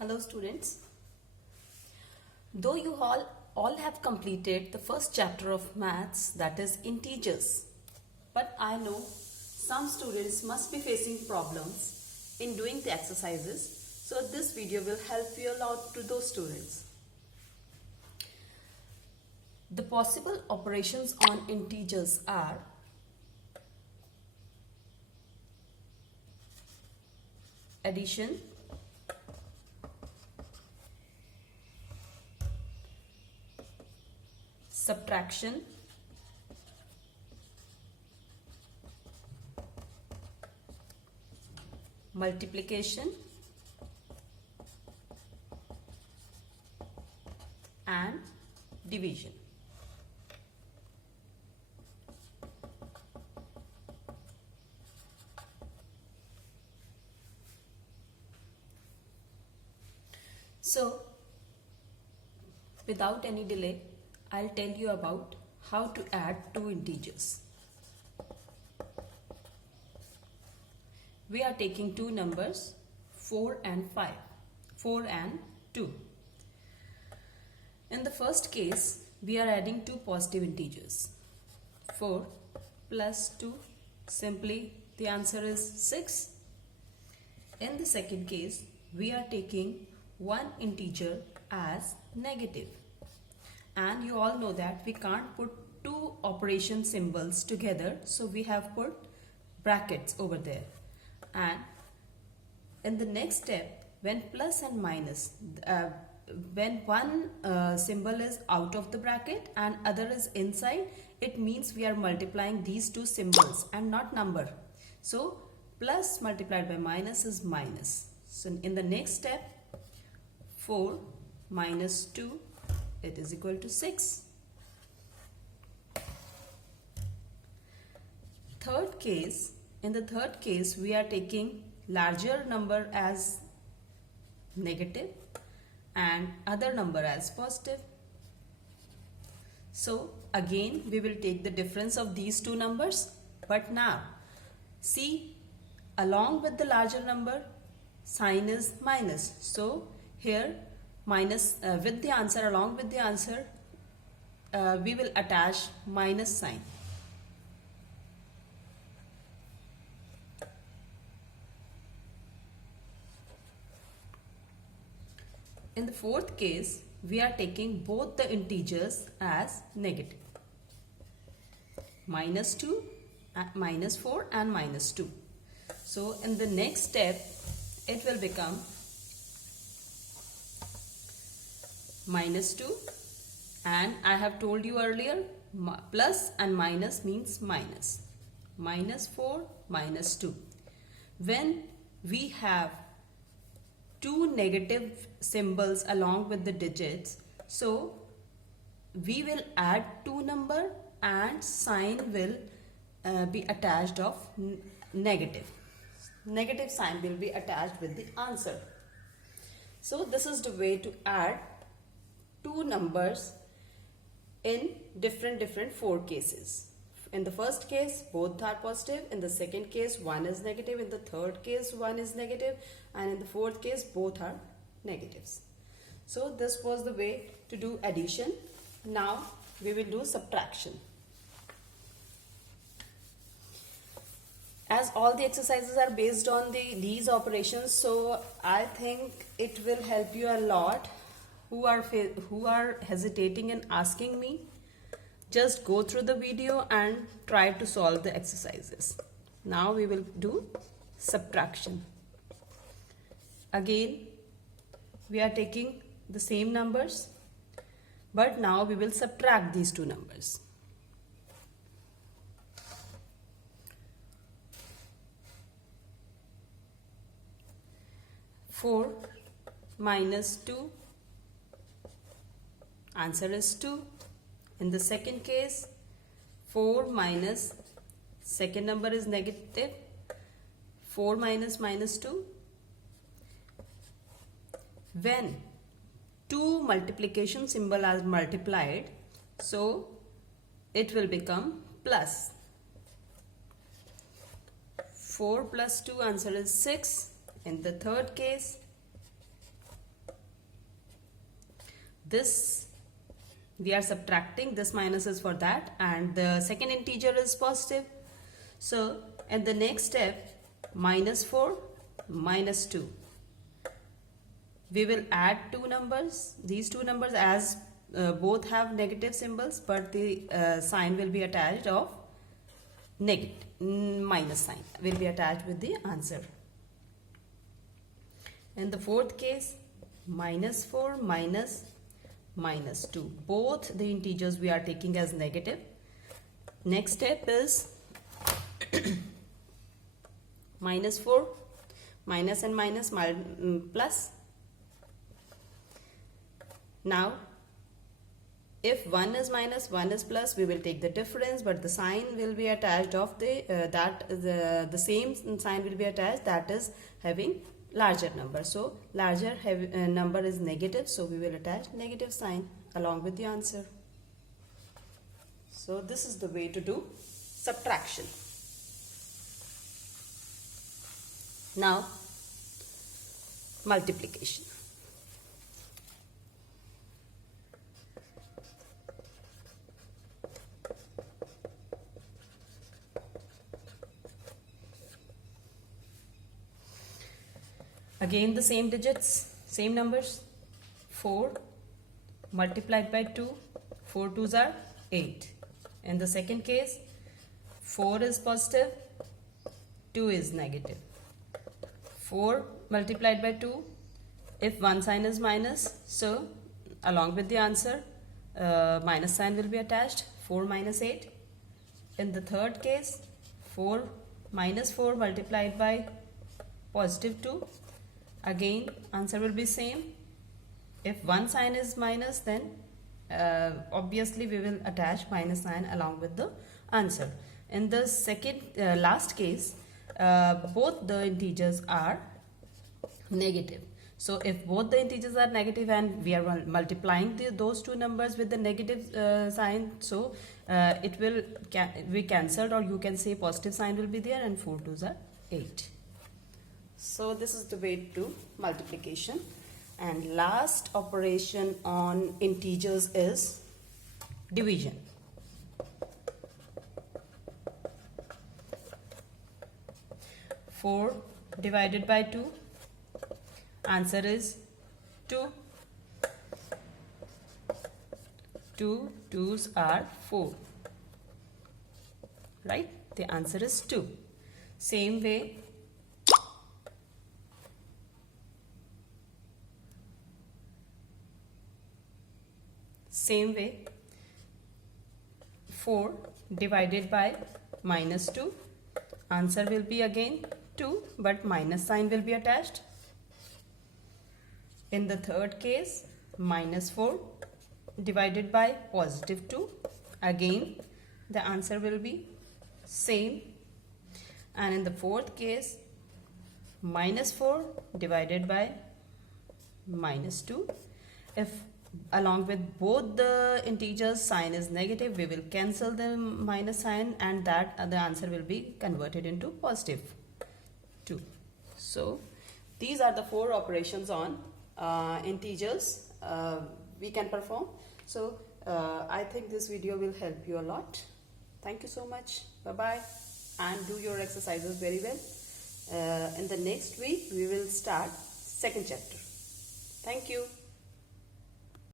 Hello students. Though you all have completed the first chapter of maths, that is integers, but I know some students must be facing problems in doing the exercises, so this video will help you a lot to those students. The possible operations on integers are addition, subtraction, multiplication, and division. So, without any delay, I'll tell you about how to add two integers. We are taking two numbers, 4 and 5, 4 and 2. In the first case, we are adding two positive integers. 4 plus 2, simply the answer is 6. In the second case, we are taking one integer as negative. And you all know that we can't put two operation symbols together, so we have put brackets over there. And in the next step, when plus and minus, when one symbol is out of the bracket and other is inside, it means we are multiplying these two symbols and not number. So plus multiplied by minus is minus. So in the next step, 4 minus 2, it is equal to 6. In the third case, we are taking larger number as negative and other number as positive. So again, we will take the difference of these two numbers. But now, see, along with the larger number, sign is minus. So here, minus with the answer, along with the answer, we will attach minus sign. In the fourth case, we are taking both the integers as negative. Minus 2, minus 4 and minus 2. So in the next step, it will become minus 2, and I have told you earlier, plus and minus means minus. Minus 4, minus 2. When we have two negative symbols along with the digits, so we will add two number and sign will be attached of negative. Negative sign will be attached with the answer. So this is the way to add two numbers in different four cases. In the first case, both are positive. In the second case, one is negative. In the third case, one is negative. And in the fourth case, both are negatives. So this was the way to do addition. Now we will do subtraction. As all the exercises are based on these operations, so I think it will help you a lot. Who are hesitating and asking me, just go through the video and try to solve the exercises. Now we will do subtraction. Again, we are taking the same numbers, but now we will subtract these two numbers. Four minus 2, answer is 2. In the second case, 4 minus, second number is negative, 4 minus minus 2. When two multiplication symbol are multiplied, so it will become plus. 4 plus 2, answer is 6. In the third case, this we are subtracting, this minus is for that, and the second integer is positive. So in the next step, minus 4 minus 2, we will add two numbers. These two numbers, as both have negative symbols, but the sign will be attached of negative, minus sign will be attached with the answer. In the fourth case, minus 4 minus 2, both the integers we are taking as negative. Next step is minus 4, minus and minus plus. Now if 1 is minus, 1 is plus, we will take the difference, but the sign will be attached of the same sign will be attached, that is having larger number. So larger number is negative, so we will attach negative sign along with the answer. So this is the way to do subtraction. Now multiplication. Again the same digits, same numbers. 4 multiplied by 2, 4 2s are 8. In the second case, 4 is positive, 2 is negative. 4 multiplied by 2, if one sign is minus, so along with the answer, minus sign will be attached, 4 minus 8. In the third case, 4 minus 4 multiplied by positive 2, again answer will be same. If one sign is minus, then obviously we will attach minus sign along with the answer. In the second last case, both the integers are negative. So if both the integers are negative and we are multiplying those two numbers with the negative sign, so it will be cancelled, or you can say positive sign will be there, and 4 2s are 8. So this is the way to do multiplication. And last operation on integers is division. Four divided by 2, answer is 2. 2 2s are 4, right? The answer is 2. Same way, same way, 4 divided by minus 2, answer will be again 2, but minus sign will be attached. In the third case, minus 4 divided by positive 2, again the answer will be same. And in the fourth case, minus 4 divided by minus 2, if along with both the integers sign is negative, we will cancel the minus sign, and that the answer will be converted into positive 2. So these are the 4 operations on integers we can perform. So I think this video will help you a lot. Thank you so much. Bye bye, and do your exercises very well. In the next week we will start second chapter. Thank you.